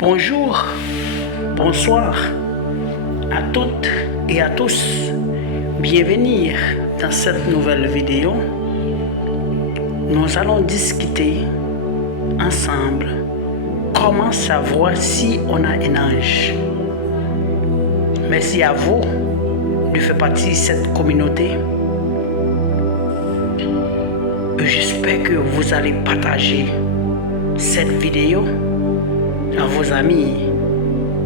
Bonjour, bonsoir à toutes et à tous. Bienvenue dans cette nouvelle vidéo. Nous allons discuter ensemble comment savoir si on a un ange. Merci à vous de faire partie de cette communauté. J'espère que vous allez partager cette vidéo à vos amis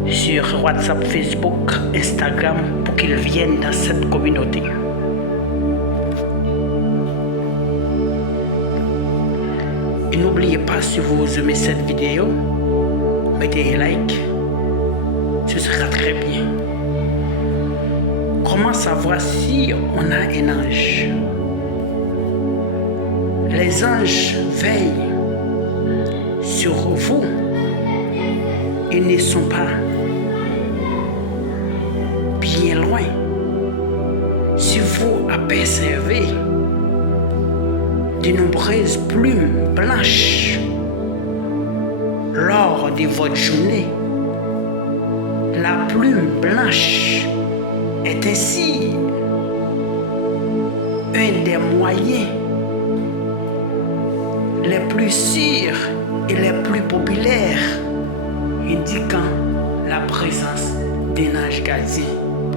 sur WhatsApp, Facebook, Instagram pour qu'ils viennent dans cette communauté. Et n'oubliez pas, si vous aimez cette vidéo, mettez un like, ce sera très bien. Comment savoir si on a un ange? Les anges veillent sur vous. Ils ne sont pas bien loin. Si vous apercevez de nombreuses plumes blanches lors de votre journée, la plume blanche est ainsi un des moyens les plus sûrs et les plus populaires indiquant la présence d'un ange gardien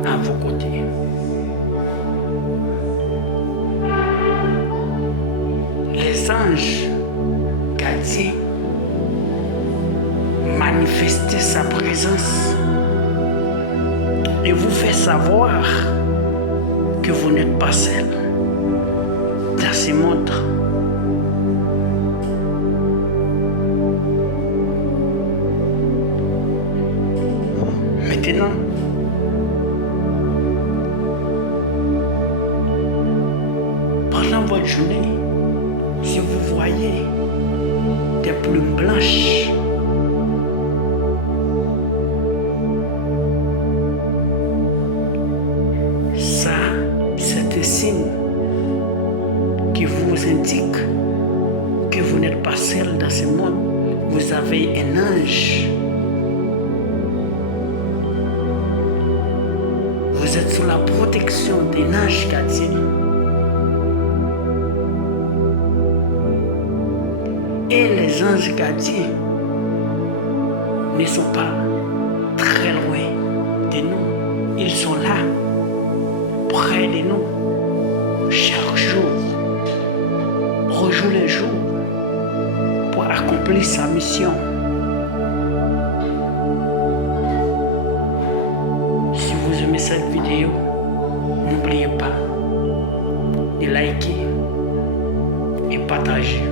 à vos côtés. Les anges gardiens manifestent sa présence et vous fait savoir que vous n'êtes pas seul dans ce monde. Maintenant, pendant votre journée, si vous voyez des plumes blanches, ça, c'est un signe qui vous indique que vous n'êtes pas seul dans ce monde. Vous avez un ange. Vous êtes sous la protection d'un ange gardien. Et les anges gardiens ne sont pas très loin de nous. Ils sont là, près de nous, chaque jour, jour le jour, pour accomplir sa mission. Si vous aimez cette vidéo, n'oubliez pas de liker et partager.